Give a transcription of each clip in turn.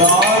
Lord,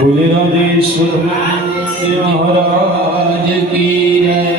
बोले राधेश्वर महाराज की जय